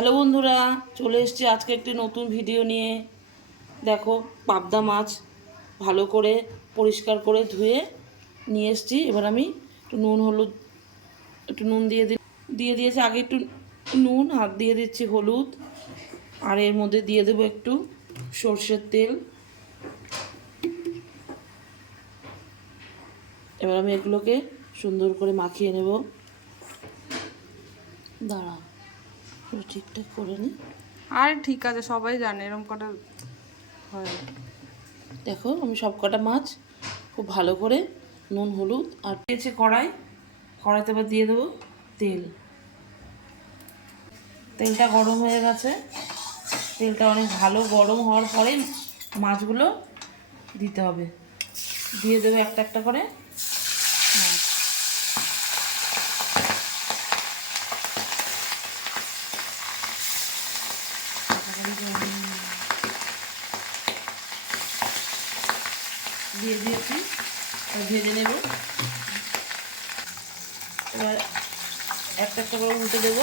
Hello বন্ধুরা, চলে এসেছি আজকে একটি নতুন ভিডিও নিয়ে। দেখো, পাবদা মাছ ভালো করে পরিষ্কার করে ধুয়ে নিয়ে এসেছি। এবার আমি একটু নুন হলুদ একটু নুন দিয়ে দিয়েছি আগে, একটু নুন আর দিয়ে দিচ্ছি হলুদ, আর এর মধ্যে দিয়ে দেবো একটু সর্ষের তেল। এবার আমি এগুলোকে সুন্দর করে মাখিয়ে নেব। দাঁড়া, ঠিকঠাক করে নিই। আর ঠিক আছে, সবাই জানে এরকম কটা হয়। দেখো, আমি সব কটা মাছ খুব ভালো করে নুন হলুদ আর দিয়েছি কড়াইতে। এবার দিয়ে দেবো তেলটা গরম হয়ে গেছে। তেলটা অনেক ভালো গরম হওয়ার পরে মাছগুলো দিতে হবে। দিয়ে দেবো একটা একটা করে মাছ। দিয়ে দিয়েছি, ভেজে নেব। এবার একটা একটা করে উল্টে দেবো।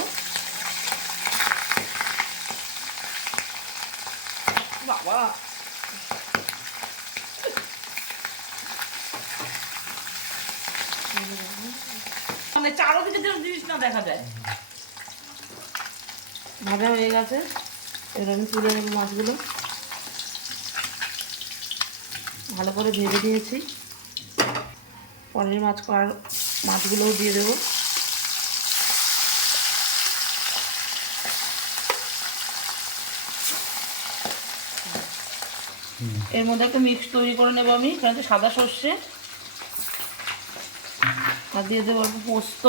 বাবা, মানে চারোদিকে যেন জিনিস না দেখা যায়। ভাজা হয়ে গেছে, এবার আমি তুলে নেব মাছগুলো। ভালো করে ভেজে দিয়েছি। পরের মাছগুলোও দিয়ে দেবো। এর মধ্যে একটা মিক্স তৈরি করে নেবো আমি। এখানে সাদা সর্ষে, আর দিয়ে দেবো একটু পোস্ত,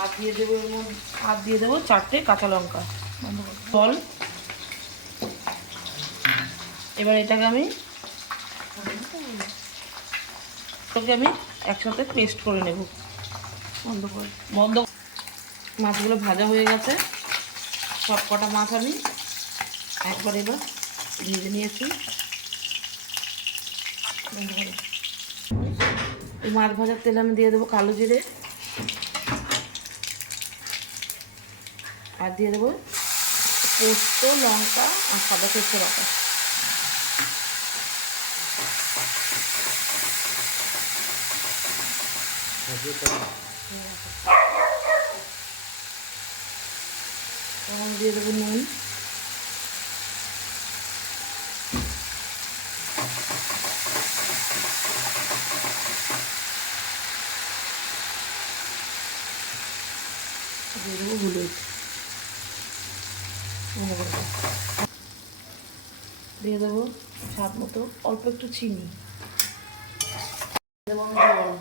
আর দিয়ে দেবো এর মধ্যে 4টে কাঁচা লঙ্কা, জল। এবার এটাকে আমি একসাথে পেস্ট করে নেব। বন্ধ। মাছগুলো ভাজা হয়ে গেছে। সব কটা মাছ আমি একবার এবার ভেজে নিয়েছি। এই মাছ ভাজার তেলে আমি দিয়ে দেবো কালো জিরে, আর দিয়ে দেবো পোস্ত, লঙ্কা আর সাদা সর্ষে বাটা। তখন দিয়ে দেবো নুন, দিয়ে দেবো হলুদ, দিয়ে দেবো স্বাদ মতো অল্প একটু চিনি, দেবো আমি জল।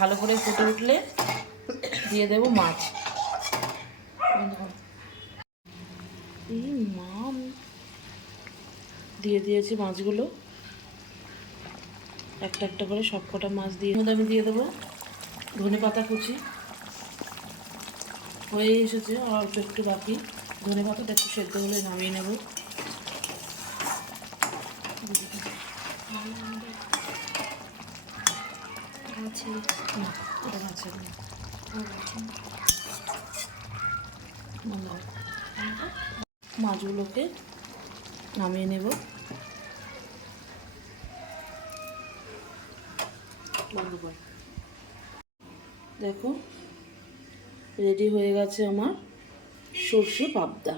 ভালো করে ফুটে উঠলে দিয়ে দেবো মাছ। দিয়ে দিয়েছি মাছগুলো একটা একটা করে, সব কটা মাছ দিয়ে আমি দিয়ে দেবো ধনেপাতা কুচি। হয়ে এসেছে, অল্প একটু বাকি। ধনেপাতাটা একটু সেদ্ধ হলে নামিয়ে নেব। মাছগুলোকে নামিয়ে নেব। দেখো, রেডি হয়ে গেছে আমার সর্ষে পাবদা।